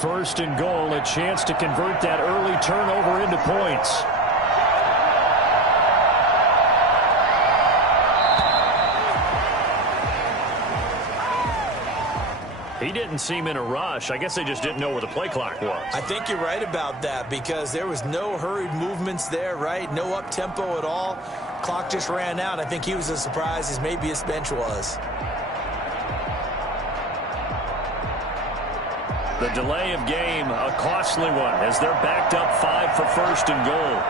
First and goal, a chance to convert that early turnover into points. He didn't seem in a rush. I guess they just didn't know where the play clock was. I think you're right about that because there was no hurried movements there, right? No up-tempo at all. Clock just ran out. I think he was as surprised as maybe his bench was. The delay of game, a costly one, as they're backed up 5 for first and goal.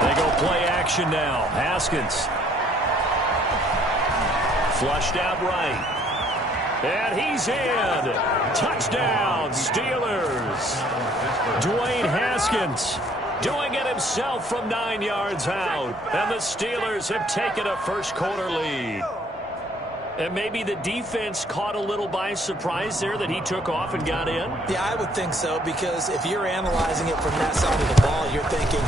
They go play action now. Haskins. Flushed out right. And he's in. Touchdown, Steelers. Dwayne Haskins doing it himself from 9 yards out. And the Steelers have taken a first-quarter lead. And maybe the defense caught a little by surprise there that he took off and got in? Yeah, I would think so, because if you're analyzing it from that side of the ball, you're thinking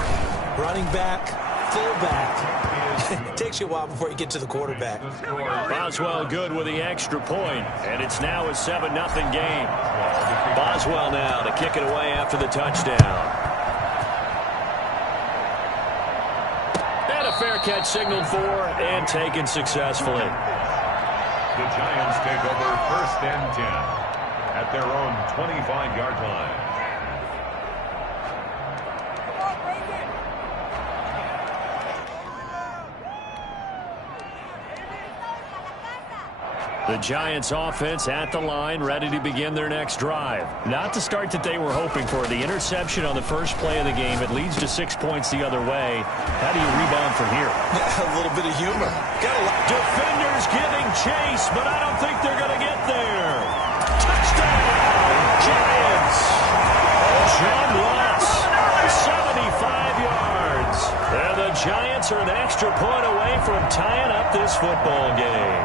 running back, fullback. It takes you a while before you get to the quarterback. Boswell good with the extra point, and it's now a 7-0 game. Boswell now to kick it away after the touchdown. And a fair catch signaled for and taken successfully. The Giants take over first and 10 at their own 25-yard line. The Giants offense at the line, ready to begin their next drive. Not the start that they were hoping for. The interception on the first play of the game. It leads to 6 points the other way. How do you rebound from here? A little bit of humor. Defenders giving chase, but I don't think they're going to get there. Touchdown, Giants. John Ross, 75 yards. And the Giants are an extra point away from tying up this football game.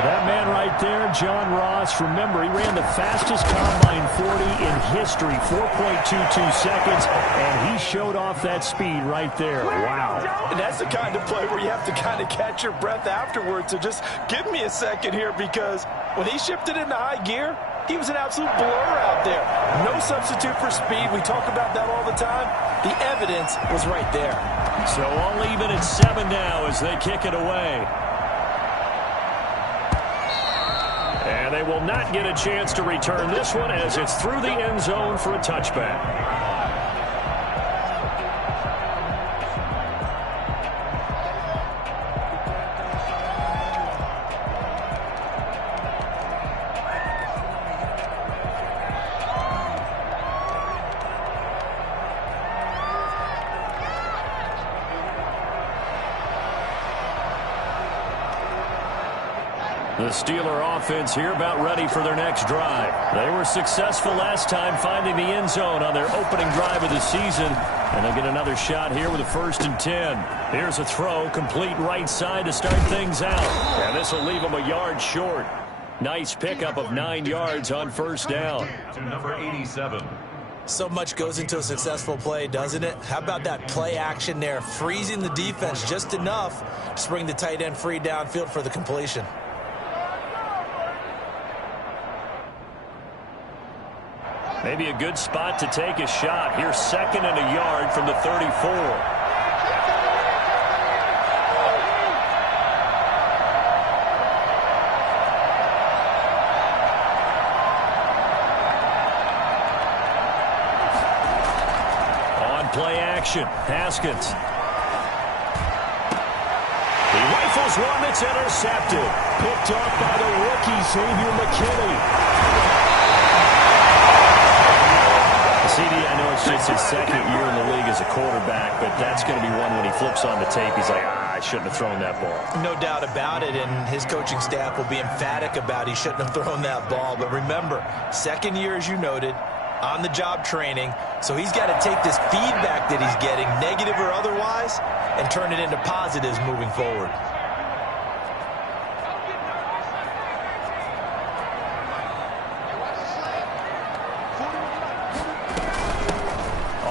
That man right there, John Ross, remember, he ran the fastest combine 40 in history, 4.22 seconds, and he showed off that speed right there. Wow. And that's the kind of play where you have to kind of catch your breath afterwards. So just give me a second here, because when he shifted into high gear, he was an absolute blur out there. No substitute for speed. We talk about that all the time. The evidence was right there. So all even at 7 now as they kick it away. And they will not get a chance to return this one as it's through the end zone for a touchback. The Steeler offense here about ready for their next drive. They were successful last time finding the end zone on their opening drive of the season. And they'll get another shot here with a 1st and 10. Here's a throw, complete right side to start things out. And this will leave them a yard short. Nice pickup of 9 yards on first down. To number 87. So much goes into a successful play, doesn't it? How about that play action there, freezing the defense just enough to bring the tight end free downfield for the completion. Maybe a good spot to take a shot. Here's 2nd and a yard from the 34. On play action, Haskins. He rifles one that's intercepted. Picked off by the rookie, Xavier McKinney. CD, I know it's just his 2nd year in the league as a quarterback, but that's going to be one when he flips on the tape. He's like, I shouldn't have thrown that ball. No doubt about it, and his coaching staff will be emphatic about he shouldn't have thrown that ball. But remember, 2nd year, as you noted, on-the-job training, so he's got to take this feedback that he's getting, negative or otherwise, and turn it into positives moving forward.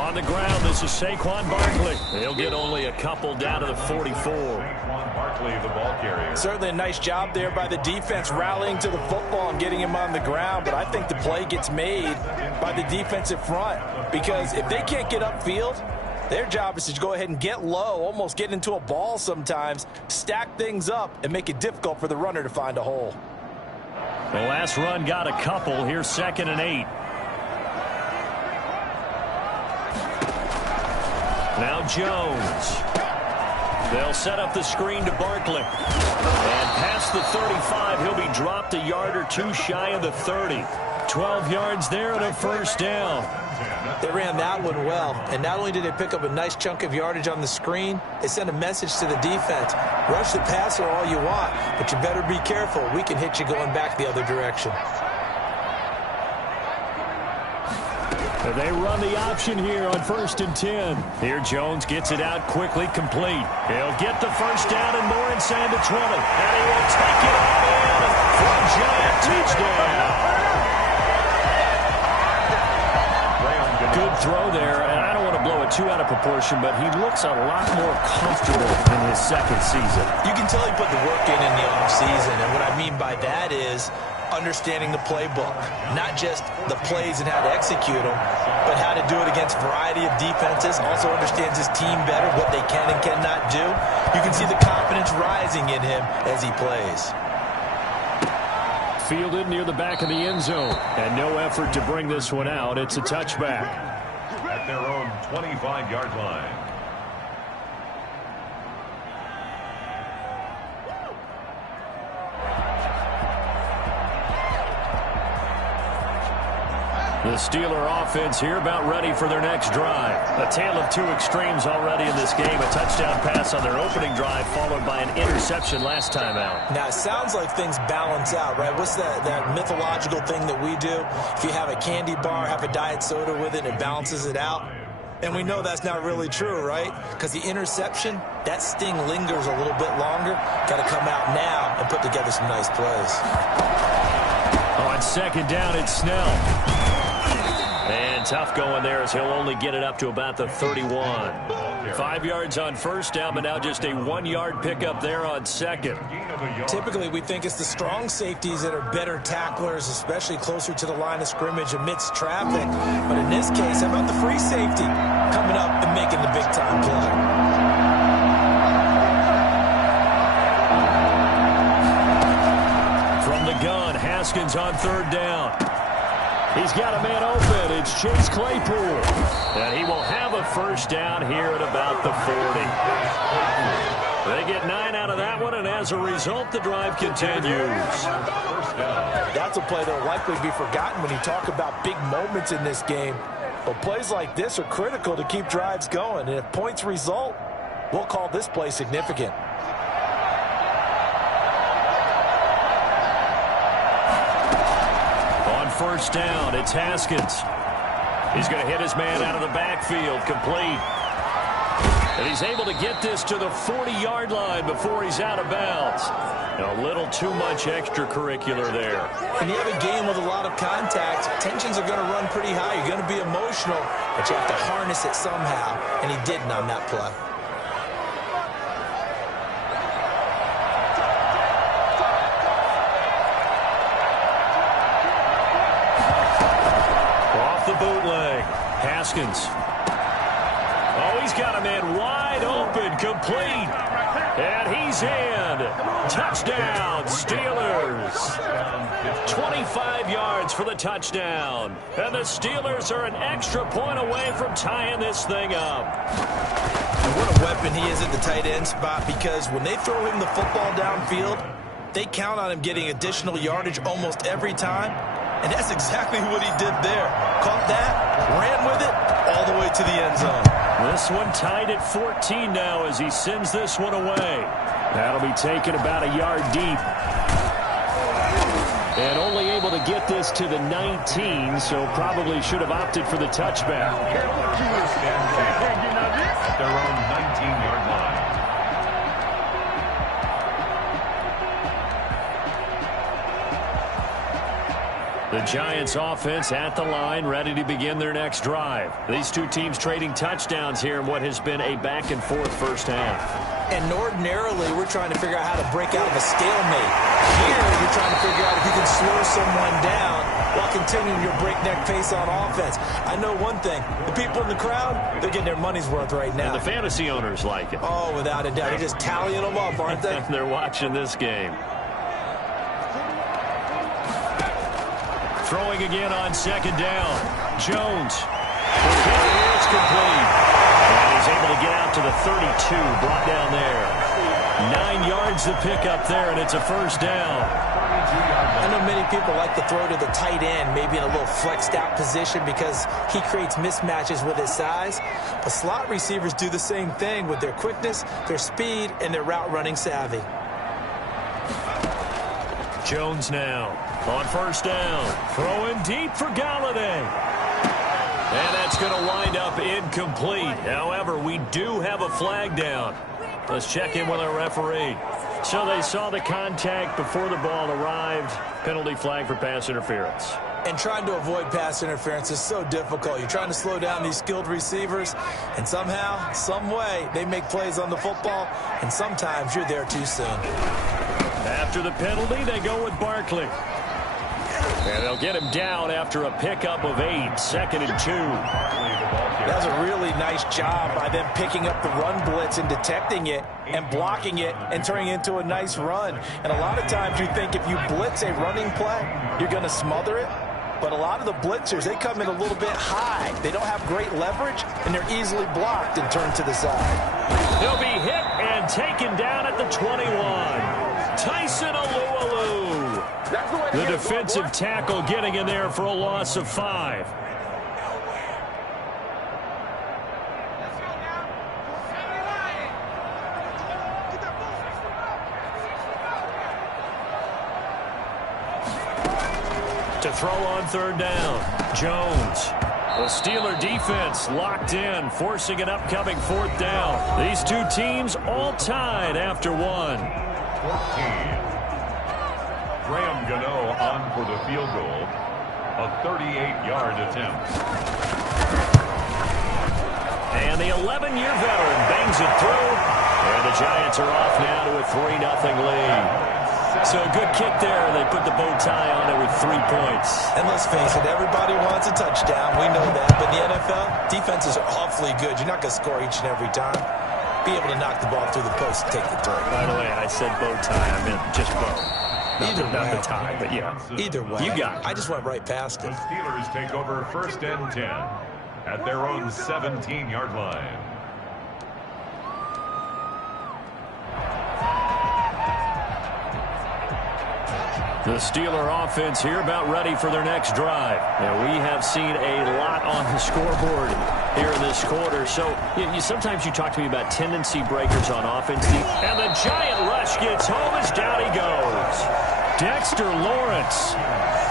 On the ground, this is Saquon Barkley. He'll get only a couple down to the 44. Barkley, the ball carrier. Certainly a nice job there by the defense rallying to the football and getting him on the ground, but I think the play gets made by the defensive front because if they can't get upfield, their job is to go ahead and get low, almost get into a ball sometimes, stack things up, and make it difficult for the runner to find a hole. The last run got a couple. Here's 2nd and 8. Now Jones. They'll set up the screen to Barkley. And past the 35, he'll be dropped a yard or two shy of the 30. 12 yards there and a first down. They ran that one well, and not only did they pick up a nice chunk of yardage on the screen, they sent a message to the defense. Rush the passer all you want, but you better be careful. We can hit you going back the other direction. They run the option here on 1st and 10. Here Jones gets it out quickly, complete. He'll get the first down and more inside the 20. And he will take it all in for a giant touchdown. Good throw there, and I don't want to blow it too out of proportion, but he looks a lot more comfortable in his 2nd season. You can tell he put the work in the offseason, and what I mean by that is understanding the playbook, not just the plays and how to execute them, but how to do it against a variety of defenses. Also understands his team better, what they can and cannot do. You can see the confidence rising in him as he plays. Fielded near the back of the end zone, and no effort to bring this one out. It's a touchback. At their own 25-yard line. The Steeler offense here about ready for their next drive. A tale of two extremes already in this game. A touchdown pass on their opening drive followed by an interception last time out. Now, it sounds like things balance out, right? What's that mythological thing that we do? If you have a candy bar, have a diet soda with it, it balances it out. And we know that's not really true, right? Because the interception, that sting lingers a little bit longer. Got to come out now and put together some nice plays. On 2nd down, it's Snell. And tough going there as he'll only get it up to about the 31. 5 yards on 1st down, but now just a 1-yard pickup there on 2nd. Typically, we think it's the strong safeties that are better tacklers, especially closer to the line of scrimmage amidst traffic. But in this case, how about the free safety coming up and making the big-time play? From the gun, Haskins on 3rd down. He's got a man open. It's Chase Claypool. And he will have a first down here at about the 40. They get 9 out of that one, and as a result, the drive continues. That's a play that will likely be forgotten when you talk about big moments in this game. But plays like this are critical to keep drives going. And if points result, we'll call this play significant. First down, it's Haskins. He's going to hit his man out of the backfield, complete. And he's able to get this to the 40-yard line before he's out of bounds. A little too much extracurricular there. When you have a game with a lot of contact, tensions are going to run pretty high. You're going to be emotional, but you have to harness it somehow, and he didn't on that play. Bootleg. Haskins. Oh, he's got a man wide open, complete. And he's in. Touchdown, Steelers. 25 yards for the touchdown. And the Steelers are an extra point away from tying this thing up. And what a weapon he is at the tight end spot, because when they throw him the football downfield, they count on him getting additional yardage almost every time. And that's exactly what he did there. Caught that, ran with it, all the way to the end zone. This one tied at 14 now as he sends this one away. That'll be taken about a yard deep. And only able to get this to the 19, so probably should have opted for the touchback. Their own 19-yard line. The Giants offense at the line, ready to begin their next drive. These two teams trading touchdowns here in what has been a back-and-forth first half. And ordinarily, we're trying to figure out how to break out of a stalemate. Here, you're trying to figure out if you can slow someone down while continuing your breakneck pace on offense. I know one thing. The people in the crowd, they're getting their money's worth right now. And the fantasy owners like it. Oh, without a doubt. They're just tallying them up, aren't they? They're watching this game. Throwing again on second down. Jones. It's complete. And he's able to get out to the 32. Brought down there. 9 yards to pick up there, and it's a first down. I know many people like to throw to the tight end, maybe in a little flexed out position because he creates mismatches with his size. But slot receivers do the same thing with their quickness, their speed, and their route running savvy. Jones now on first down. Throwing deep for Galladay. And that's going to wind up incomplete. However, we do have a flag down. Let's check in with our referee. So they saw the contact before the ball arrived. Penalty flag for pass interference. And trying to avoid pass interference is so difficult. You're trying to slow down these skilled receivers, and somehow, some way, they make plays on the football, and sometimes you're there too soon. After the penalty, they go with Barkley. And they'll get him down after a pickup of 8, 2nd and 2. That's a really nice job by them picking up the run blitz and detecting it and blocking it and turning it into a nice run. And a lot of times you think if you blitz a running play, you're going to smother it. But a lot of the blitzers, they come in a little bit high. They don't have great leverage, and they're easily blocked and turned to the side. He'll be hit and taken down at the 21. Tyson Alualu. The defensive tackle getting in there for a loss of 5. To throw on third down, Jones. The Steeler defense locked in, forcing an upcoming 4th down. These two teams all tied after 1. 14. Graham Gano on for the field goal. A 38-yard attempt. And the 11-year veteran bangs it through. And the Giants are off now to a 3-0 lead. So a good kick there. They put the bow tie on it with 3 points. And let's face it, everybody wants a touchdown. We know that. But in the NFL, defenses are awfully good. You're not going to score each and every time. Be able to knock the ball through the post and take the throw. By the way, I said bow tie. I meant just bow. Not the tie, but yeah. Either way. You got it. I just went right past The it. Steelers take over 1st and 10 at their own 17-yard line. The Steeler offense here about ready for their next drive. Now, we have seen a lot on the scoreboard here in this quarter. So sometimes you talk to me about tendency breakers on offense. And the giant rush gets home as down he goes. Dexter Lawrence.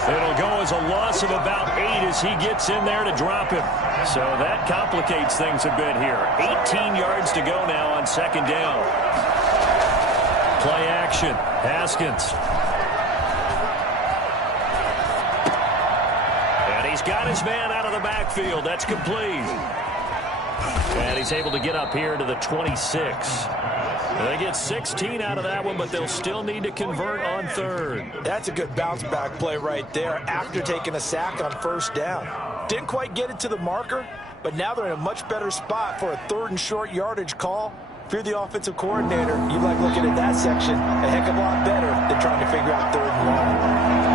It'll go as a loss of about 8 as he gets in there to drop him. So that complicates things a bit here. 18 yards to go now on 2nd down. Play action. Haskins. He's got his man out of the backfield. That's complete. And he's able to get up here to the 26. They get 16 out of that one, but they'll still need to convert on 3rd. That's a good bounce back play right there after taking a sack on 1st down. Didn't quite get it to the marker, but now they're in a much better spot for a 3rd and short yardage call. If you're the offensive coordinator, you like looking at that section a heck of a lot better than trying to figure out 3rd and 1.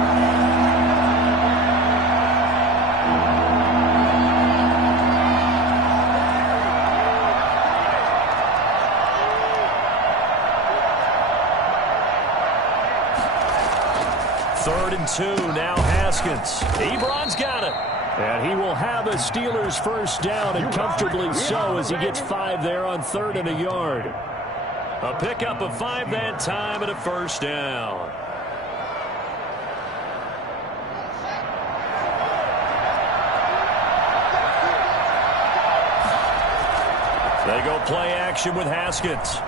Third and 2, now Haskins. Ebron's got it. And he will have a Steelers first down, and comfortably so as he gets 5 there on 3rd and a yard. A pickup of 5 that time and a first down. They go play action with Haskins.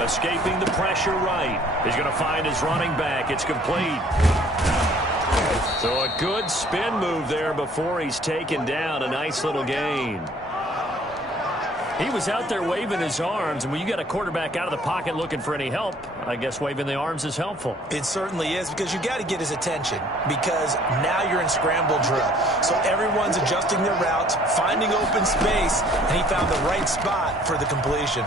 Escaping the pressure right. He's going to find his running back. It's complete. So a good spin move there before he's taken down. A nice little gain. He was out there waving his arms, and when you got a quarterback out of the pocket looking for any help, I guess waving the arms is helpful. It certainly is, because you got to get his attention, because now you're in scramble drill. So everyone's adjusting their routes, finding open space, and he found the right spot for the completion.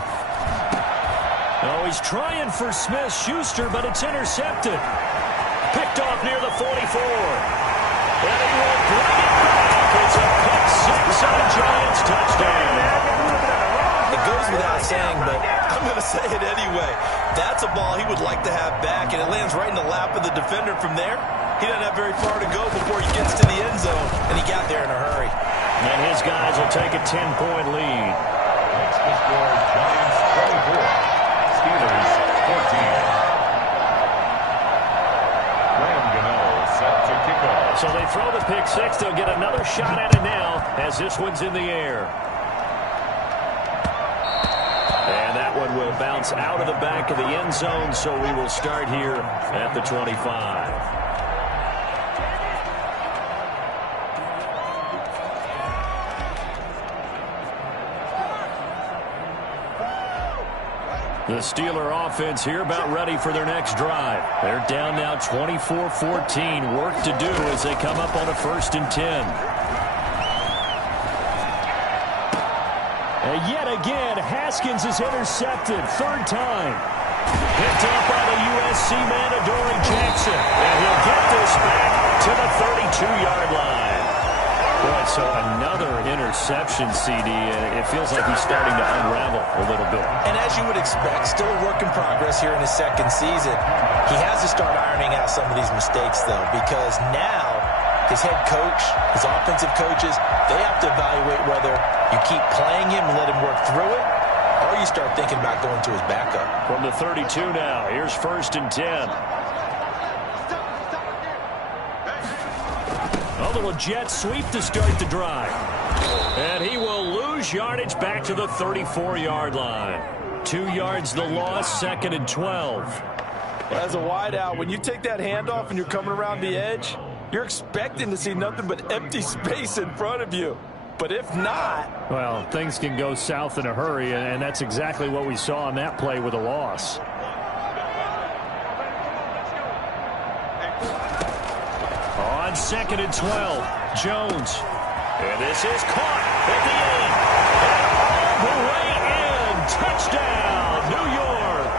Oh, he's trying for Smith-Schuster, but it's intercepted. Picked off near the 44. And he will bring it back. It's a pick six on a Giants touchdown. It goes without saying, but I'm going to say it anyway. That's a ball he would like to have back, and it lands right in the lap of the defender from there. He doesn't have very far to go before he gets to the end zone, and he got there in a hurry. And his guys will take a 10-point lead. Next to score, Giants 24, Steelers 14. Set to kick off. So they throw the pick six. They'll get another shot at it now as this one's in the air. And that one will bounce out of the back of the end zone, so we will start here at the 25. The Steeler offense here about ready for their next drive. They're down now 24-14. Work to do as they come up on a 1st and 10. And yet again, Haskins is intercepted. 3rd time. Picked up by the USC man, Adoree Jackson. And he'll get this back to the 32-yard line. Boy, so another interception, CD. It feels like he's starting to unravel a little bit. And as you would expect, still a work in progress here in his 2nd season. He has to start ironing out some of these mistakes, though, because now his head coach, his offensive coaches, they have to evaluate whether you keep playing him and let him work through it, or you start thinking about going to his backup. From the 32 now, here's 1st and 10. A little jet sweep to start the drive. And he will lose yardage back to the 34-yard line. 2 yards the loss, 2nd and 12. As a wideout, when you take that handoff and you're coming around the edge, you're expecting to see nothing but empty space in front of you. But if not... Well, things can go south in a hurry, and that's exactly what we saw on that play with a loss. On 2nd and 12, Jones. And this is caught at the end. And all the way in. Touchdown, New York.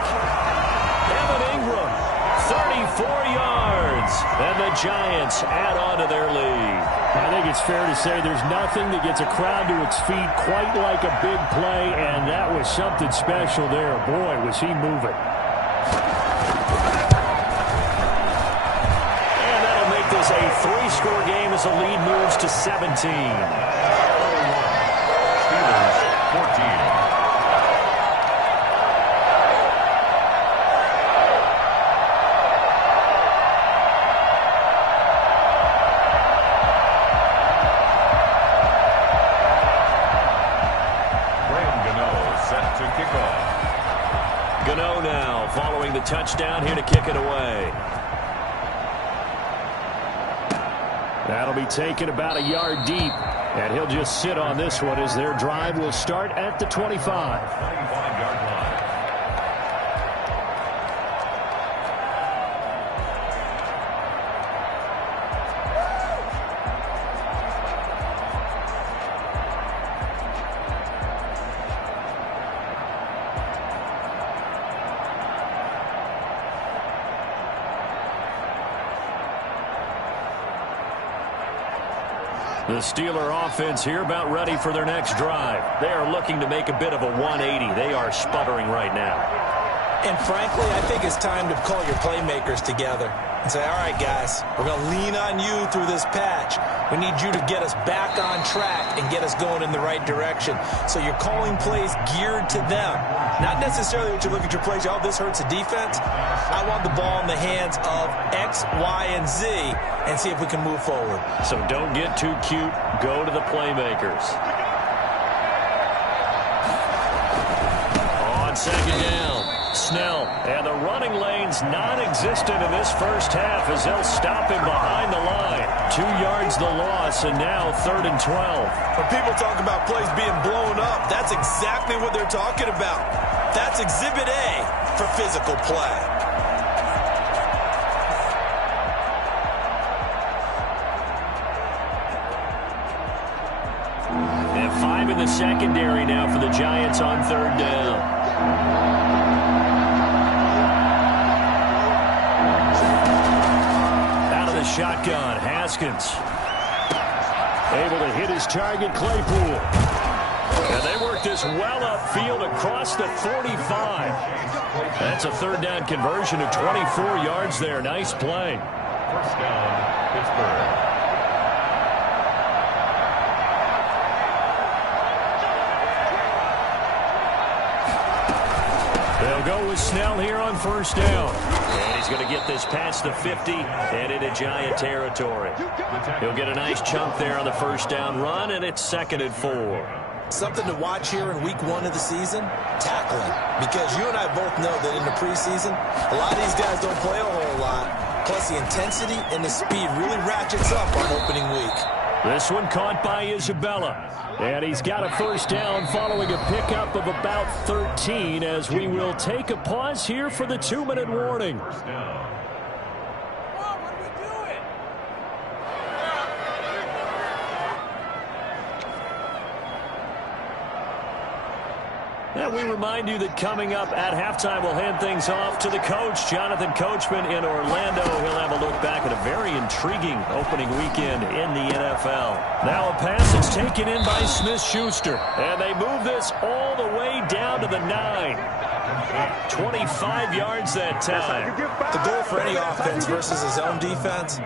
Evan Ingram, 34 yards. And the Giants add on to their lead. I think it's fair to say there's nothing that gets a crowd to its feet quite like a big play, and that was something special there. Boy, was he moving. A 3-score game as the lead moves to 17. Steelers 14. Set to kick off. Gano now following the touchdown here to kick it away. That'll be taken about a yard deep, and he'll just sit on this one as their drive will start at the 25. 25-yard line. The Steeler offense here about ready for their next drive. They are looking to make a bit of a 180. They are sputtering right now. And frankly, I think it's time to call your playmakers together and say, all right, guys, we're going to lean on you through this patch. We need you to get us back on track and get us going in the right direction. So you're calling plays geared to them. Not necessarily that you look at your plays, oh, this hurts the defense. I want the ball in the hands of X, Y, and Z and see if we can move forward. So don't get too cute. Go to the playmakers. On 2nd down, Snell. And the running lane's non-existent in this first half as they'll stop him behind the line. 2 yards the loss, and now 3rd and 12. When people talk about plays being blown up, that's exactly what they're talking about. That's Exhibit A for physical play. And 5 in the secondary now for the Giants on 3rd down. Out of the shotgun, Haskins. Able to hit his target, Claypool. And they work this well upfield across the 45. That's a 3rd down conversion of 24 yards there. Nice play. 1st down, Pittsburgh. They'll go with Snell here on 1st down. And he's going to get this past the 50 and into Giant territory. He'll get a nice chunk there on the 1st down run, and it's 2nd and 4. Something to watch here in week 1 of the season, tackling. Because you and I both know that in the preseason, a lot of these guys don't play a whole lot. Plus, the intensity and the speed really ratchets up on opening week. This one caught by Isabella. And he's got a 1st down following a pickup of about 13 as we will take a pause here for the 2-minute warning. 1st down. And we remind you that coming up at halftime, we'll hand things off to the coach, Jonathan Coachman in Orlando. He'll have a look back at a very intriguing opening weekend in the NFL. Now a pass that's taken in by Smith-Schuster. And they move this all the way down to the 9. 25 yards that time. The goal for any offense versus his own defense,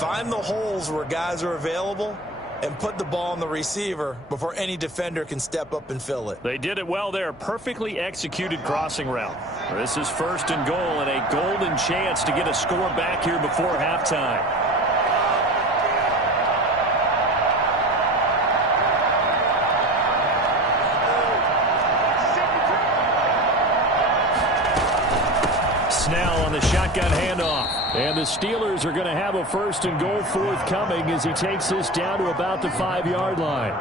find the holes where guys are available and put the ball on the receiver before any defender can step up and fill it. They did it well there. Perfectly executed crossing route. This is 1st and goal and a golden chance to get a score back here before halftime. Snell on the shotgun handoff. And the Steelers are going to have a 1st and goal forthcoming as he takes this down to about the 5-yard line.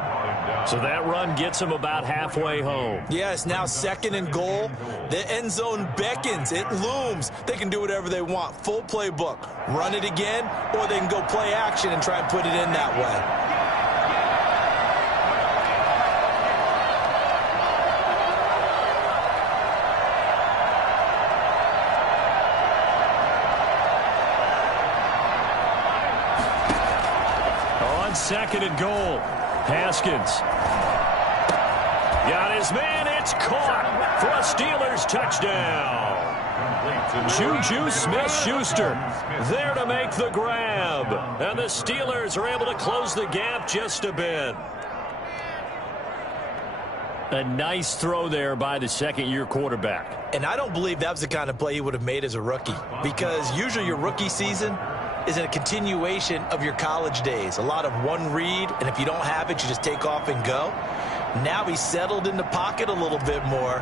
So that run gets him about halfway home. Yeah, it's now 2nd and goal. The end zone beckons. It looms. They can do whatever they want. Full playbook. Run it again, or they can go play action and try and put it in that way. On 2nd and goal, Haskins. Got his man. It's caught for a Steelers touchdown. Juju Smith-Schuster there to make the grab. And the Steelers are able to close the gap just a bit. A nice throw there by the 2nd-year quarterback. And I don't believe that was the kind of play he would have made as a rookie. Because usually your rookie season is a continuation of your college days. A lot of one read, and if you don't have it, you just take off and go. Now he's settled in the pocket a little bit more,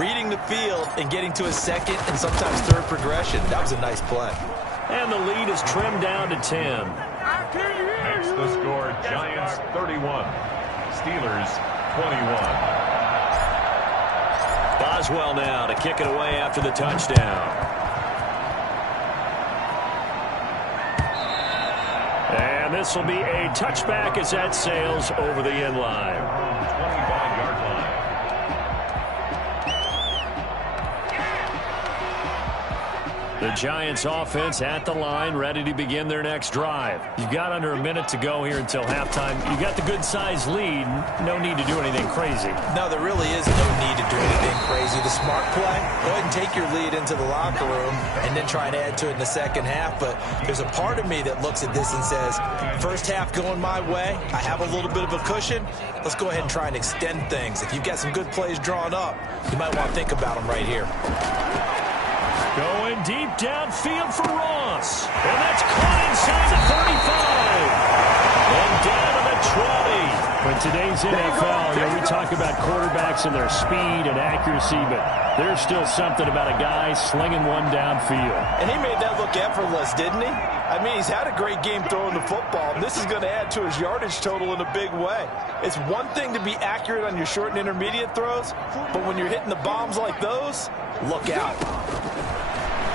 reading the field and getting to his 2nd and sometimes 3rd progression. That was a nice play. And the lead is trimmed down to 10. Next the score, Giants 31, Steelers 21. Boswell now to kick it away after the touchdown. And this will be a touchback as that sails over the end line. 25-yard line. The Giants offense at the line, ready to begin their next drive. You've got under a minute to go here until halftime. You got the good-sized lead. No need to do anything crazy. No, there really is no need to do anything crazy. The smart play, go ahead and take your lead into the locker room and then try and add to it in the 2nd half. But there's a part of me that looks at this and says, first half going my way, I have a little bit of a cushion. Let's go ahead and try and extend things. If you've got some good plays drawn up, you might want to think about them right here. Going deep downfield for Ross. And that's caught inside the 35. And down to the 20. In today's NFL, we talk about quarterbacks and their speed and accuracy, but there's still something about a guy slinging one downfield. And he made that look effortless, didn't he? I mean, he's had a great game throwing the football, and this is going to add to his yardage total in a big way. It's one thing to be accurate on your short and intermediate throws, but when you're hitting the bombs like those, look out.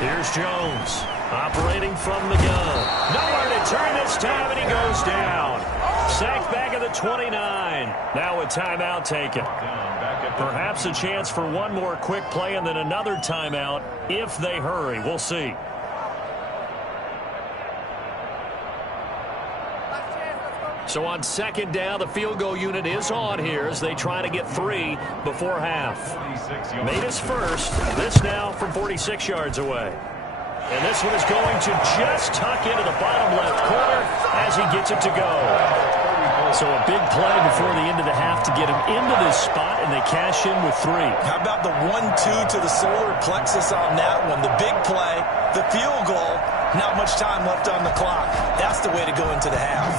Here's Jones, operating from the gun. Nowhere to turn this time, and he goes down. Sacked back at the 29. Now a timeout taken. Perhaps a chance for one more quick play and then another timeout if they hurry. We'll see. So on second down, the field goal unit is on here as they try to get 3 before half. Made his first. This now from 46 yards away. And this one is going to just tuck into the bottom left corner as he gets it to go. So a big play before the end of the half to get him into this spot, and they cash in with 3. How about the 1-2 to the solar plexus on that one? The big play, the field goal, not much time left on the clock. That's the way to go into the half.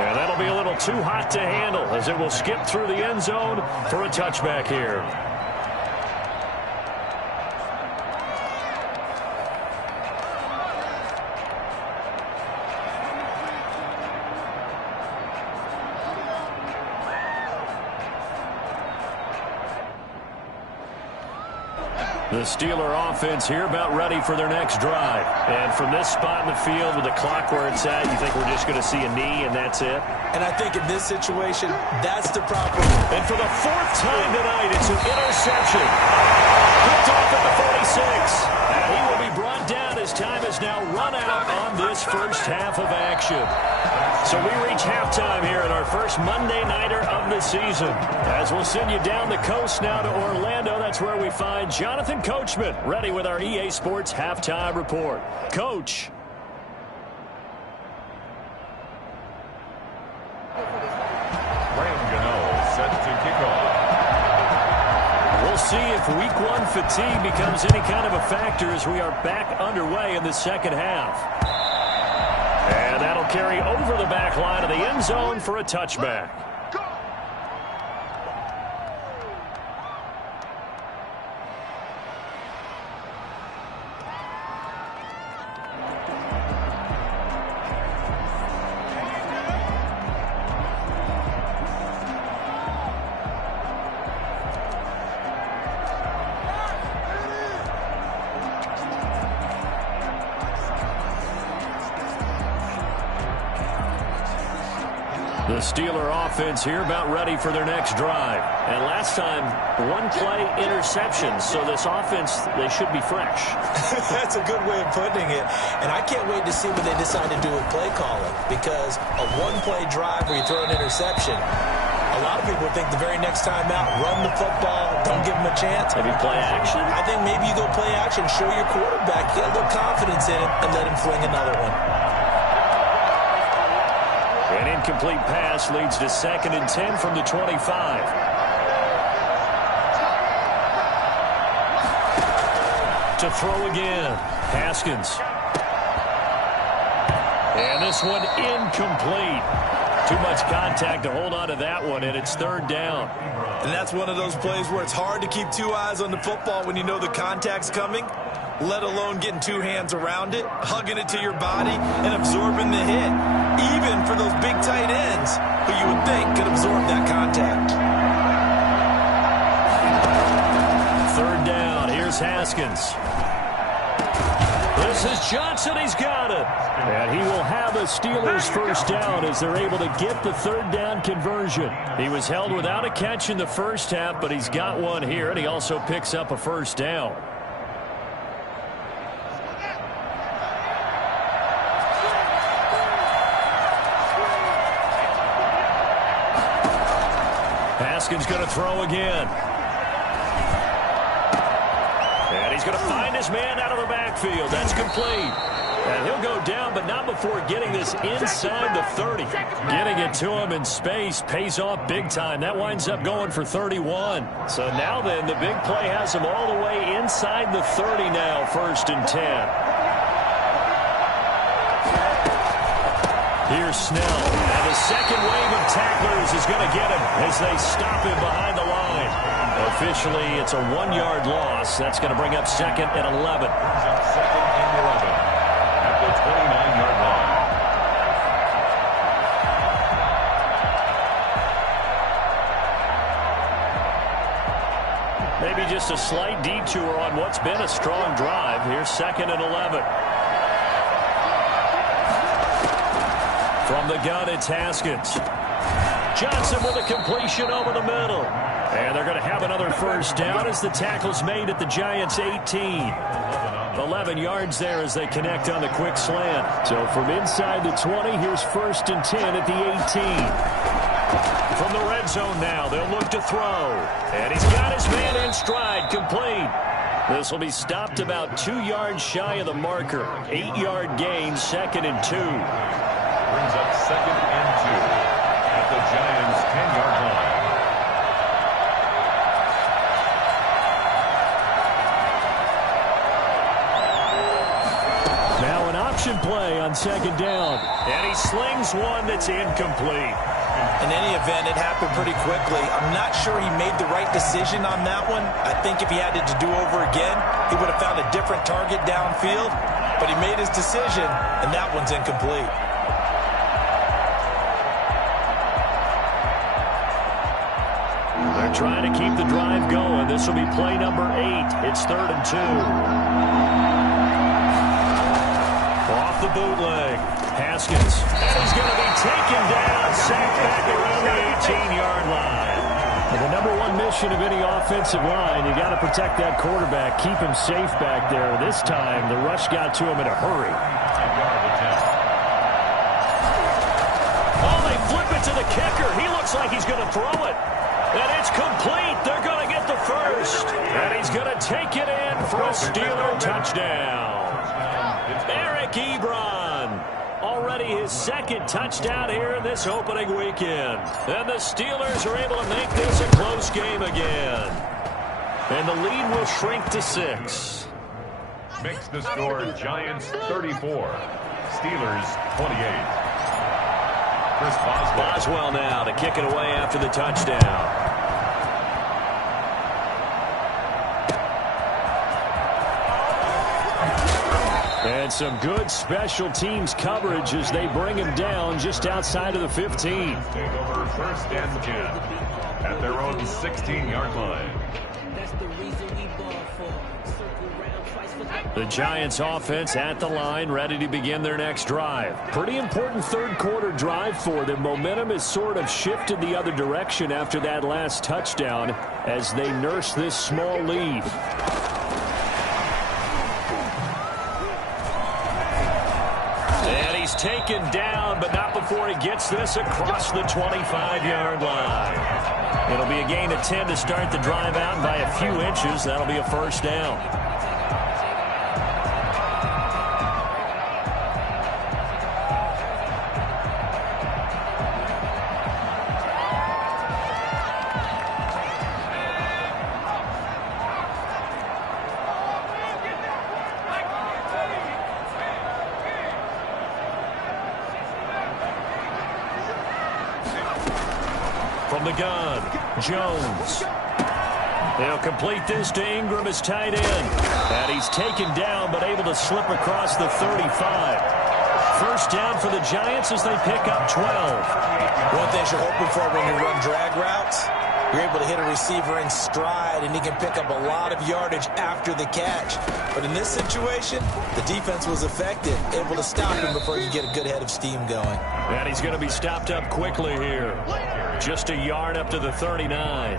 And that'll be a little too hot to handle as it will skip through the end zone for a touchback here. The Steeler offense here about ready for their next drive. And from this spot in the field with the clock where it's at, you think we're just going to see a knee and that's it? And I think in this situation, that's the proper. And for the 4th time tonight, it's an interception. Picked off at the 46. And he will be brought down as time is now run out on this first half of action. So we reach halftime here in our first Monday Nighter of the season. As we'll send you down the coast now to Orlando, that's where we find Jonathan Coachman, ready with our EA Sports Halftime Report. Coach. Set to kick off. We'll see if week 1 fatigue becomes any kind of a factor as we are back underway in the second half. And that'll carry over the back line of the end zone for a touchback. The Steeler offense here about ready for their next drive. And last time, 1-play interception. So this offense, they should be fresh. That's a good way of putting it. And I can't wait to see what they decide to do with play calling. Because a 1-play drive where you throw an interception, a lot of people would think the very next time out, run the football, don't give them a chance. Maybe play action? I think maybe you go play action, show your quarterback, get a little confidence in it, and let him fling another one. An incomplete pass leads to 2nd and 10 from the 25. To throw again, Haskins. And this one incomplete. Too much contact to hold on to that one, and it's 3rd down. And that's one of those plays where it's hard to keep 2 eyes on the football when you know the contact's coming, let alone getting 2 hands around it, hugging it to your body, and absorbing the hit. Even for those big tight ends who you would think could absorb that contact. 3rd down. Here's Haskins. This is Johnson. He's got it. And he will have a Steelers first down as they're able to get the 3rd down conversion. He was held without a catch in the first half, but he's got one here, and he also picks up a first down. Haskins going to throw again. And he's going to find his man out of the backfield. That's complete. And he'll go down, but not before getting this inside the 30. Getting it to him in space pays off big time. That winds up going for 31. So now then, the big play has him all the way inside the 30 now, 1st and 10. Here's Snell. And the second wave of tacklers is going to get him as they stop him behind the line. Officially, it's a 1-yard loss. That's going to bring up 2nd and 11. Second and 11 at the 29-yard line. Maybe just a slight detour on what's been a strong drive. Here's 2nd and 11. From the gun, it's Haskins. Johnson with a completion over the middle. And they're going to have another first down as the tackle's made at the Giants' 18. 11 yards there as they connect on the quick slant. So from inside the 20, here's 1st and 10 at the 18. From the red zone now, they'll look to throw. And he's got his man in stride, complete. This will be stopped about 2 yards shy of the marker. 8-yard gain, 2nd and 2. Brings up 2nd and 2 at the Giants' 10-yard line. Now an option play on 2nd down. And he slings one that's incomplete. In any event, it happened pretty quickly. I'm not sure he made the right decision on that one. I think if he had it to do over again, he would have found a different target downfield. But he made his decision, and that one's incomplete. They're trying to keep the drive going. This will be play number 8. It's 3rd and 2. Off the bootleg. Haskins. And he's going to be taken down, sacked back around the 18-yard line. And the number one mission of any offensive line, you got to protect that quarterback, keep him safe back there. This time, the rush got to him in a hurry. Oh, they flip it to the kicker. He looks like he's going to throw it. And it's complete. They're going to get the first. And he's going to take it in for a Steeler touchdown. Eric Ebron. Already his 2nd touchdown here in this opening weekend. And the Steelers are able to make this a close game again. And the lead will shrink to 6. Makes the score Giants 34, Steelers 28. Chris Boswell. Boswell now to kick it away after the touchdown. And some good special teams coverage as they bring him down just outside of the 15. Take over 1st and 10 at their own 16-yard line. The Giants offense at the line, ready to begin their next drive. Pretty important 3rd quarter drive for them. Momentum has sort of shifted the other direction after that last touchdown as they nurse this small lead. And he's taken down, but not before he gets this across the 25-yard line. It'll be a gain of 10 to start the drive out by a few inches. That'll be a first down. From the gun, Jones. They'll complete this to Ingram as tight end. And he's taken down but able to slip across the 35. First down for the Giants as they pick up 12. One thing you're hoping for when you run drag routes, you're able to hit a receiver in stride, and he can pick up a lot of yardage after the catch. But in this situation, the defense was effective, able to stop him before you get a good head of steam going. And he's going to be stopped up quickly here. Just a yard up to the 39.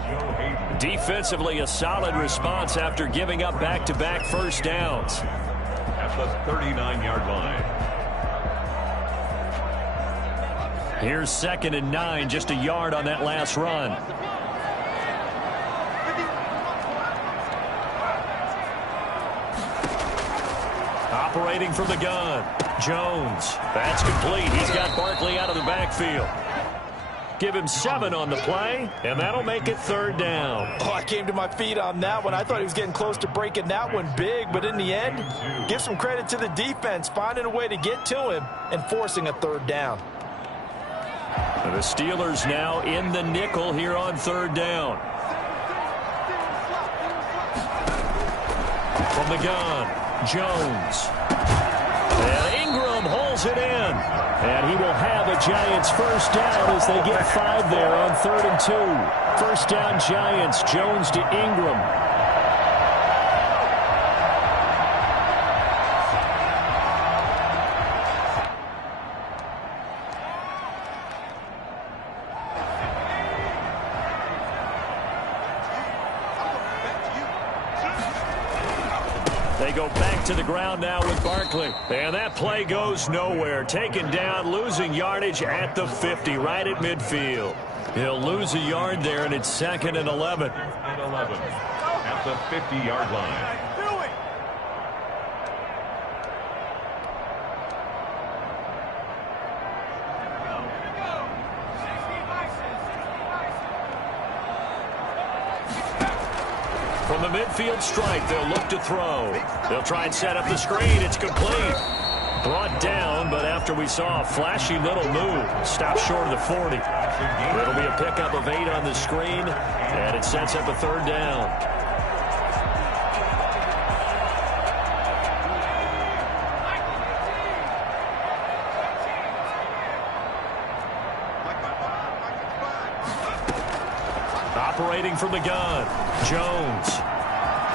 Defensively, a solid response after giving up back-to-back first downs. At the 39-yard line. Here's 2nd and 9, just a yard on that last run. Operating from the gun, Jones. That's complete. He's got Barkley out of the backfield. Give him 7 on the play, and that'll make it 3rd down. Oh, I came to my feet on that one. I thought he was getting close to breaking that one big, but in the end, give some credit to the defense, finding a way to get to him and forcing a 3rd down. The Steelers now in the nickel here on third down. From the gun, Jones. And Ingram holds it in. And he will have a Giants first down as they get 5 there on 3rd and 2. First down Giants, Jones to Ingram. They go back to the ground now with Barkley. And that play goes nowhere. Taken down, losing yardage at the 50, right at midfield. He'll lose a yard there, and it's 2nd and 11. At the 50-yard line. From the midfield strike, they'll look to throw. They'll try and set up the screen. It's complete. Brought down, but after we saw a flashy little move, stopped short of the 40. It'll be a pickup of 8 on the screen, and it sets up a 3rd down. Operating from the gun, Jones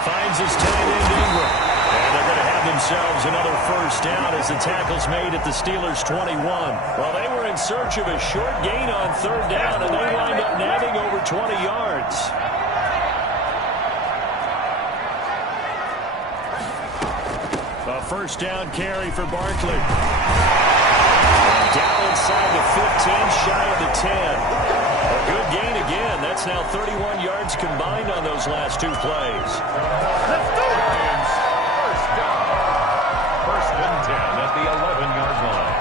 finds his tight end Ingram. And they're going to have themselves another first down as the tackle's made at the Steelers' 21. Well, they were in search of a short gain on 3rd down, and they wind up nabbing over 20 yards. A first down carry for Barkley. And down inside the 15, shy of the 10. A good gain again. That's now 31 yards combined on those last 2 plays. Let's do it! First down. 1st and 10 at the 11-yard line.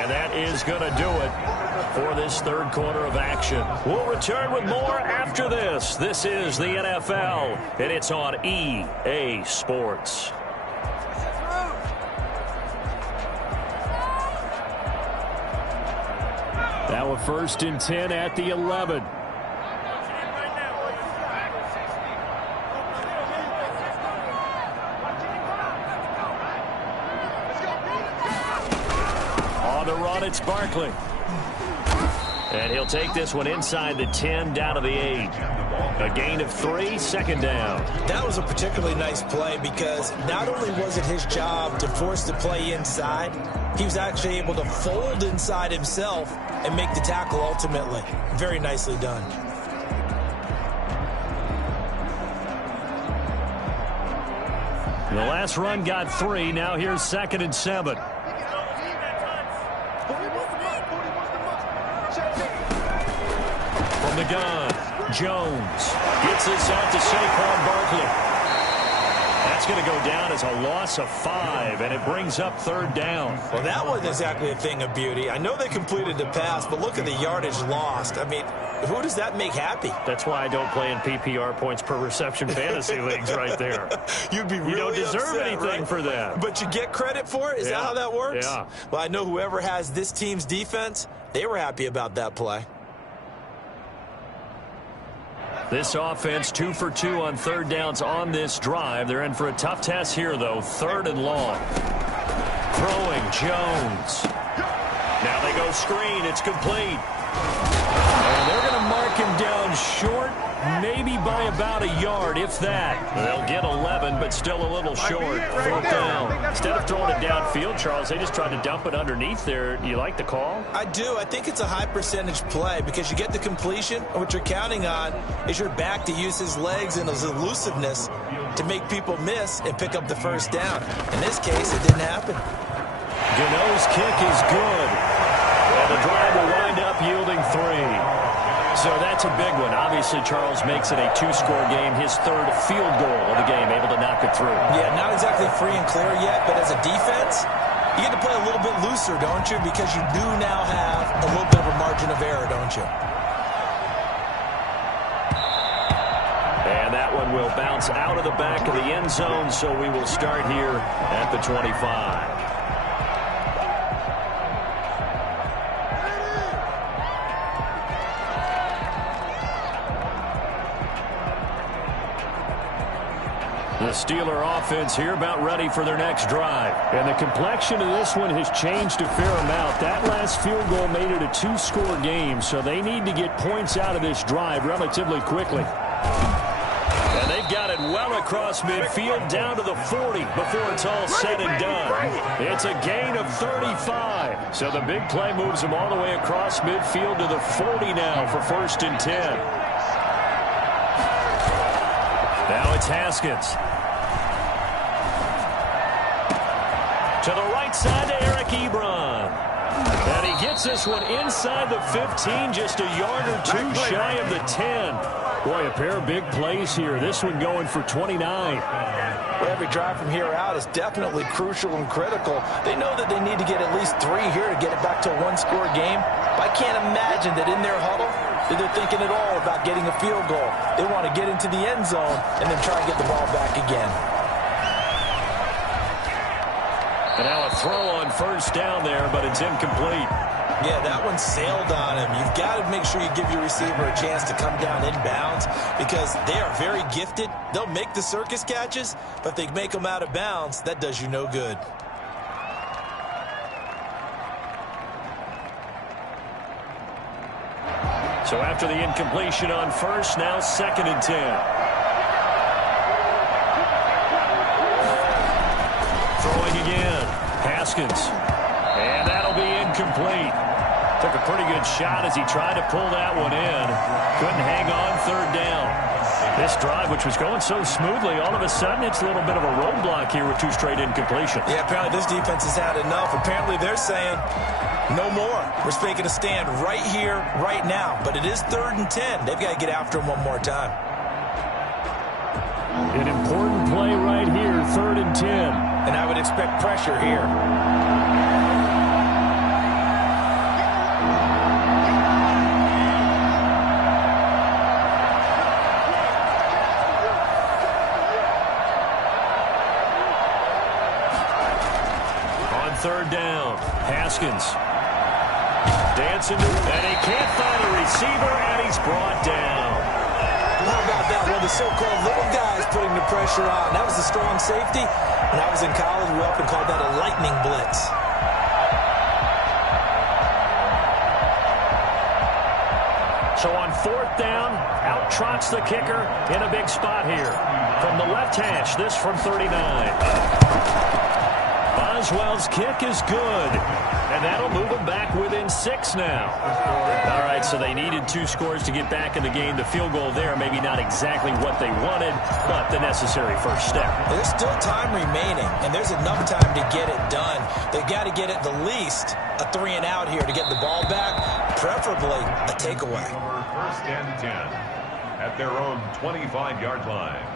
And that is going to do it for this 3rd quarter of action. We'll return with more after this. This is the NFL, and it's on EA Sports. Now a 1st and 10 at the 11. On the run, it's Barkley. And he'll take this one inside the 10, down to the 8. A gain of 3, 2nd down. That was a particularly nice play because not only was it his job to force the play inside, he was actually able to fold inside himself and make the tackle ultimately. Very nicely done. The last run got 3. Now here's 2nd and 7. From the gun, Jones gets this out to Saquon Barkley. That's going to go down as a loss of 5, and it brings up 3rd down. Well, that wasn't exactly a thing of beauty. I know they completed the pass, but look at the yardage lost. I mean, who does that make happy? That's why I don't play in PPR points per reception fantasy leagues right there. You'd be really You don't deserve upset, anything right? for that. But you get credit for it? Is that how that works? Yeah. Well, I know whoever has this team's defense, they were happy about that play. This offense 2 for 2 on 3rd downs on this drive. They're in for a tough test here, though. 3rd and long. Throwing, Jones. Now they go screen. It's complete. And they're going to mark him down short, maybe by about a yard, if that. They'll get 11, but still a little short. 4th down. Instead of throwing it downfield, Charles, they just tried to dump it underneath there. Do you like the call? I do. I think it's a high percentage play because you get the completion, and what you're counting on is your back to use his legs and his elusiveness to make people miss and pick up the first down. In this case, it didn't happen. Gano's kick is good. And the drive will wind up yielding 3. So that's a big one. Obviously, Charles makes it a 2-score game. His 3rd field goal of the game, able to knock it through. Yeah, not exactly free and clear yet, but as a defense, you get to play a little bit looser, don't you? Because you do now have a little bit of a margin of error, don't you? And And that one will bounce out of the back of the end zone, so we will start here at the 25. The Steeler offense here about ready for their next drive. And the complexion of this one has changed a fair amount. That last field goal made it a two-score game, so they need to get points out of this drive relatively quickly. And they've got it well across midfield down to the 40 before it's all said and done. It's a gain of 35. So the big play moves them all the way across midfield to the 40 now for 1st and 10. Now it's Haskins. To the right side to Eric Ebron. And he gets this one inside the 15, just a yard or two shy of the 10. Boy, a pair of big plays here. This one going for 29. Well, every drive from here out is definitely crucial and critical. They know that they need to get at least 3 here to get it back to a one-score game. But I can't imagine that in their huddle that they're thinking at all about getting a field goal. They want to get into the end zone and then try and get the ball back again. And now a throw on 1st down there, but it's incomplete. Yeah, that one sailed on him. You've got to make sure you give your receiver a chance to come down inbounds because they are very gifted. They'll make the circus catches, but if they make them out of bounds, that does you no good. So after the incompletion on 1st, now 2nd and 10. Throwing again. Haskins. And that'll be incomplete. Took a pretty good shot as he tried to pull that one in. Couldn't hang on 3rd down. This drive, which was going so smoothly, all of a sudden it's a little bit of a roadblock here with 2 straight incompletions. Yeah, apparently this defense has had enough. Apparently they're saying no more. We're making a stand right here, right now. But it is 3rd and 10. They've got to get after him one more time. An important play right here, 3rd and 10. And I would expect pressure here. On 3rd down, Haskins. Dancing, and he can't find a receiver, and he's brought down. How about that? One of the so-called little guys putting the pressure on. That was a strong safety. When I was in college, we often called that a lightning blitz. So on 4th down, out trots the kicker in a big spot here. From the left hash, this from 39. Boswell's kick is good. And that'll move them back within 6 now. All right, so they needed 2 scores to get back in the game. The field goal there, maybe not exactly what they wanted, but the necessary first step. There's still time remaining, and there's enough time to get it done. They've got to get at the least a 3 and out here to get the ball back, preferably a takeaway. 1st and 10 at their own 25-yard line.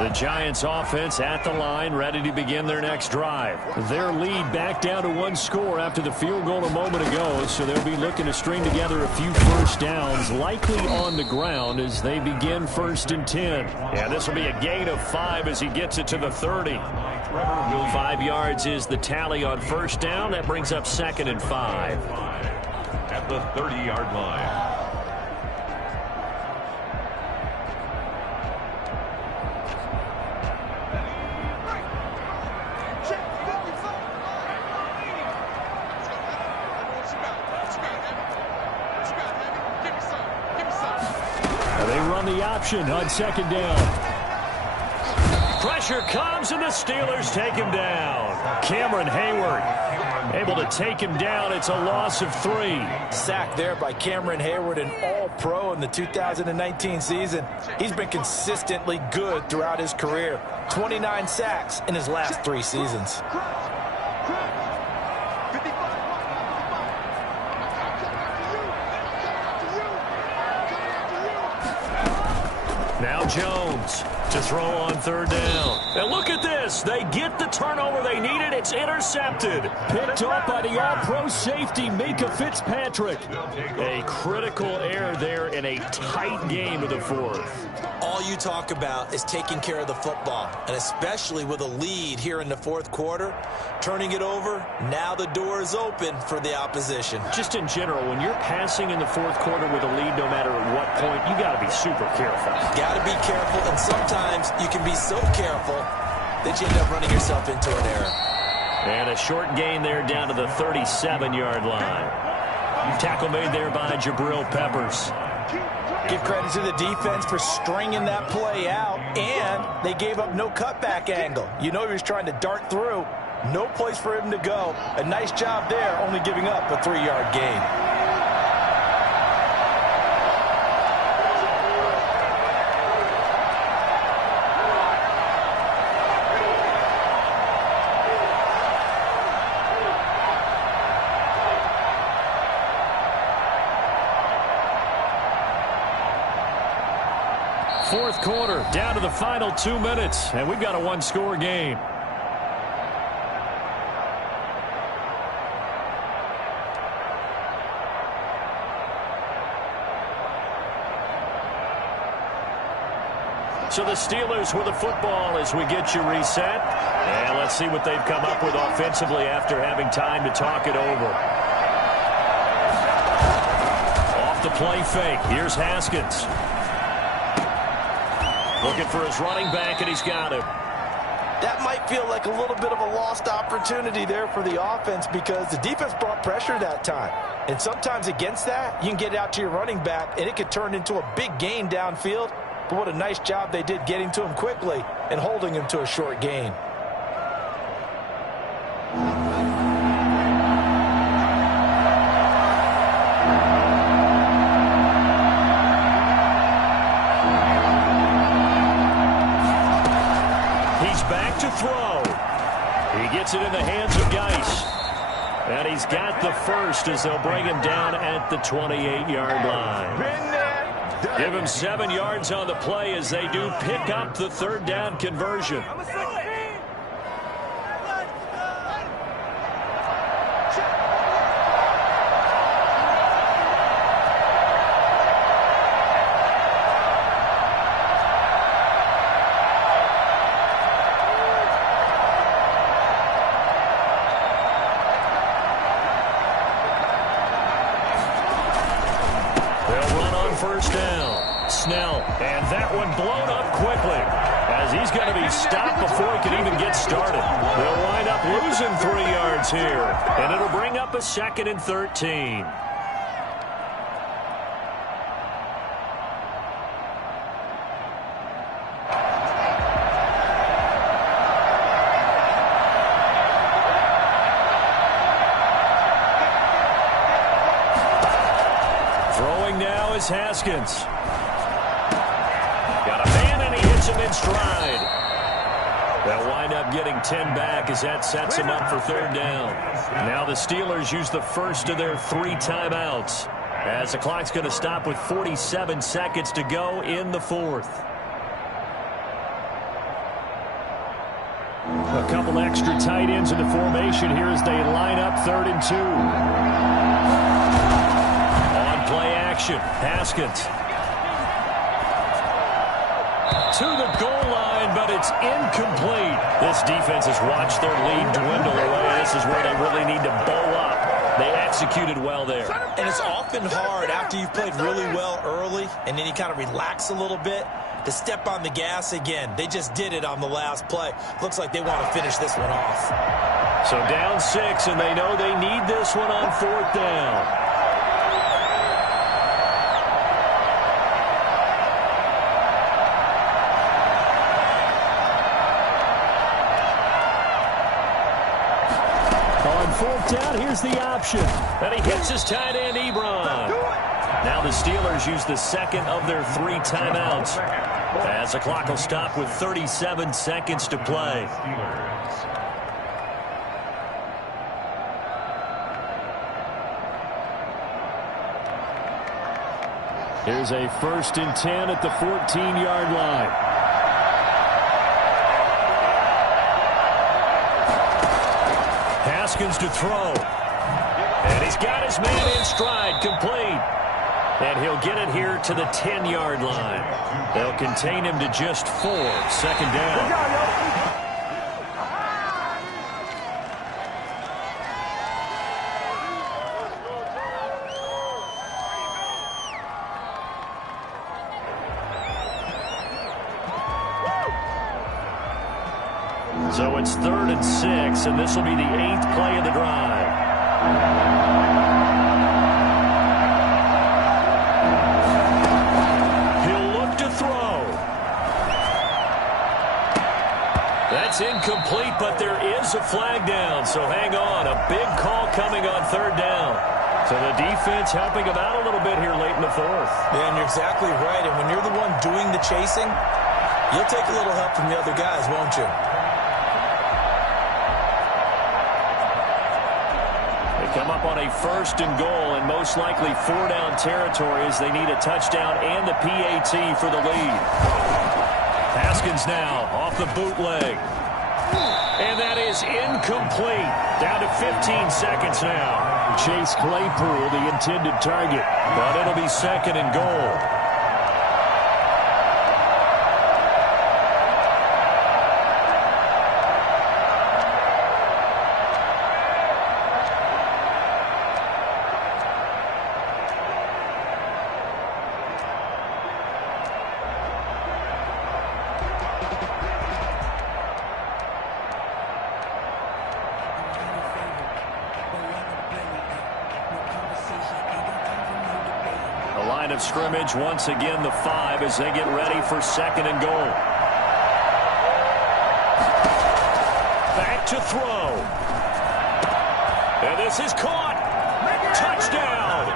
The Giants offense at the line, ready to begin their next drive. Their lead back down to 1 score after the field goal a moment ago, so they'll be looking to string together a few 1st downs, likely on the ground as they begin 1st and 10. Yeah, this will be a gain of 5 as he gets it to the 30. 5 yards is the tally on 1st down. That brings up 2nd and 5. At the 30-yard line. Option on 2nd down. Pressure comes, and the Steelers take him down. Cameron Hayward able to take him down. It's a loss of 3. Sack there by Cameron Hayward, an all-pro in the 2019 season. He's been consistently good throughout his career. 29 sacks in his last 3 seasons. Now Jones to throw on third down. And look at this. They get the turnover they needed. It's intercepted. Picked off by the all-pro safety, Mika Fitzpatrick. A critical error there in a tight game of the fourth. All you talk about is taking care of the football, and especially with a lead here in the fourth quarter, turning it over, now the door is open for the opposition. Just in general, when you're passing in the fourth quarter with a lead, no matter at what point, you got to be super careful. Got to be careful, and sometimes you can be so careful that you end up running yourself into an error. And a short gain there down to the 37-yard line. Tackle made there by Jabril Peppers. Give credit to the defense for stringing that play out, and they gave up no cutback angle. You know he was trying to dart through. No place for him to go. A nice job there, only giving up a 3-yard gain. Fourth quarter, down to the final 2 minutes, and we've got a one-score game. So the Steelers with the football as we get you reset. And let's see what they've come up with offensively after having time to talk it over. Off the play fake. Here's Haskins. Looking for his running back, and he's got him. That might feel like a little bit of a lost opportunity there for the offense because the defense brought pressure that time. And sometimes against that, you can get out to your running back, and it could turn into a big gain downfield. But what a nice job they did getting to him quickly and holding him to a short gain. Throw. He gets it in the hands of Geis. And he's got the first as they'll bring him down at the 28-yard line. Give him 7 yards on the play as they do pick up the third down conversion. First down. Snell. And that one blown up quickly as he's going to be stopped before he can even get started. They'll wind up losing 3 yards here. And it'll bring up a 2nd and 13. Haskins. Got a man, and he hits him in stride. They'll wind up getting 10 back as that sets him up for third down. Now the Steelers use the first of their 3 timeouts as the clock's going to stop with 47 seconds to go in the fourth. A couple extra tight ends in the formation here as they line up 3rd and 2. Play action. Haskins. To the goal line, but it's incomplete. This defense has watched their lead dwindle away. This is where they really need to bow up. They executed well there. And it's often hard after you've played really well early and then you kind of relax a little bit to step on the gas again. They just did it on the last play. Looks like they want to finish this one off. So down 6, and they know they need this one on 4th down. Down, here's the option. And he hits his tight end, Ebron. Now the Steelers use the 2nd of their 3 timeouts as the clock will stop with 37 seconds to play. Here's a 1st and 10 at the 14-yard line. Haskins to throw. And he's got his man in stride, complete. And he'll get it here to the 10-yard line. They'll contain him to just 4. 2nd down. So it's 3rd and 6, and this will be the 8th play of the drive. He'll look to throw. That's incomplete, but there is a flag down, so hang on. A big call coming on 3rd down. So the defense helping him out a little bit here late in the 4th. Yeah, and you're exactly right. And when you're the one doing the chasing, you'll take a little help from the other guys, won't you? Come up on a 1st and goal, and most likely 4-down territory as they need a touchdown and the PAT for the lead. Haskins now off the bootleg. And that is incomplete. Down to 15 seconds now. Chase Claypool, the intended target, but it'll be 2nd and goal. Of scrimmage once again the 5 as they get ready for 2nd and goal. Back to throw. And this is caught. Touchdown.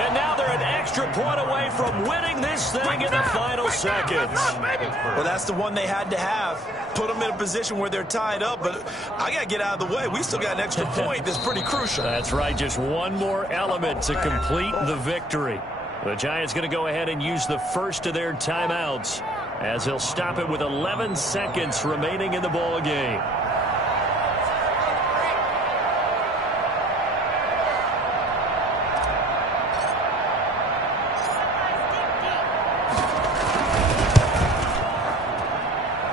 And now they're an extra point away from winning this thing in the final seconds. Well, that's the one they had to have. Put them in a position where they're tied up, but I got to get out of the way. We still got an extra point that's pretty crucial. That's right. Just one more element to complete the victory. The Giants going to go ahead and use the first of their timeouts as they'll stop it with 11 seconds remaining in the ball game.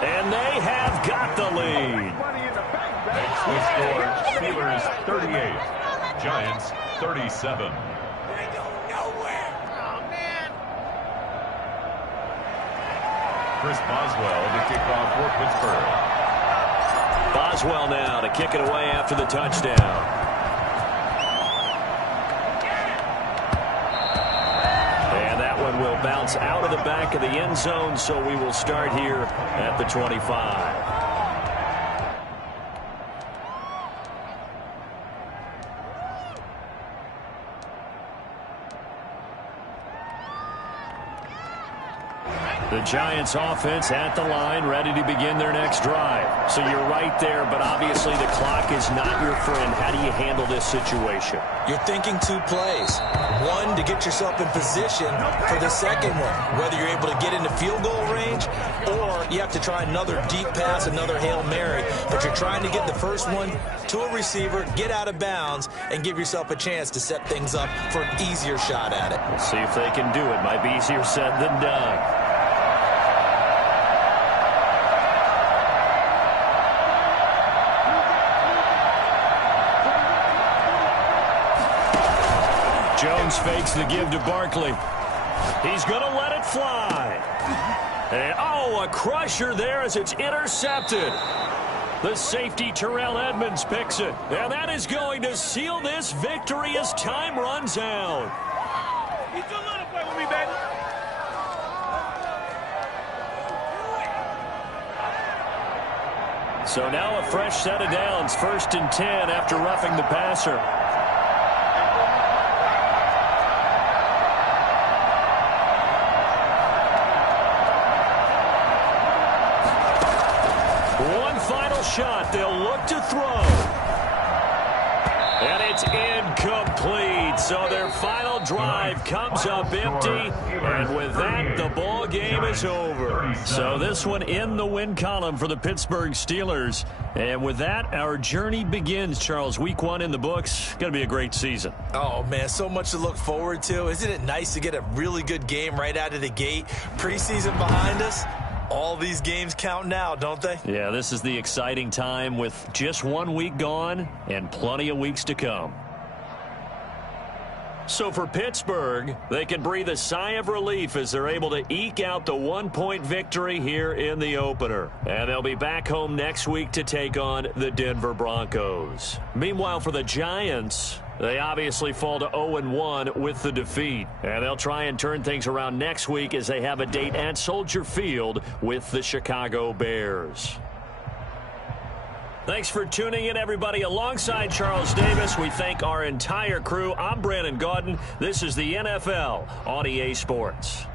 And they have got the lead. Makes the score Steelers 38, Giants 37. Chris Boswell to kick off for Pittsburgh. Boswell now to kick it away after the touchdown. And that one will bounce out of the back of the end zone, so we will start here at the 25. The Giants offense at the line, ready to begin their next drive. So you're right there, but obviously the clock is not your friend. How do you handle this situation? You're thinking 2 plays. One, to get yourself in position for the second one, whether you're able to get into field goal range or you have to try another deep pass, another Hail Mary. But you're trying to get the first one to a receiver, get out of bounds, and give yourself a chance to set things up for an easier shot at it. We'll see if they can do it. Might be easier said than done. Jones fakes the give to Barkley. He's going to let it fly. And, oh, a crusher there as it's intercepted. The safety, Terrell Edmonds, picks it. And that is going to seal this victory as time runs out. He's a little play with me, baby. So now a fresh set of downs. 1st and 10 after roughing the passer. Shot. They'll look to throw. And it's incomplete. So their final drive comes up empty, and with that, the ball game is over. So this one in the win column for the Pittsburgh Steelers. And with that, our journey begins, Charles. Week 1 in the books. Going to be a great season. Oh, man, so much to look forward to. Isn't it nice to get a really good game right out of the gate? Preseason behind us. All these games count now, don't they? Yeah, this is the exciting time with just 1 week gone and plenty of weeks to come. So for Pittsburgh, they can breathe a sigh of relief as they're able to eke out the 1-point victory here in the opener. And they'll be back home next week to take on the Denver Broncos. Meanwhile, for the Giants, they obviously fall to 0-1 with the defeat. And they'll try and turn things around next week as they have a date at Soldier Field with the Chicago Bears. Thanks for tuning in, everybody. Alongside Charles Davis, we thank our entire crew. I'm Brandon Gaudin. This is the NFL on EA Sports.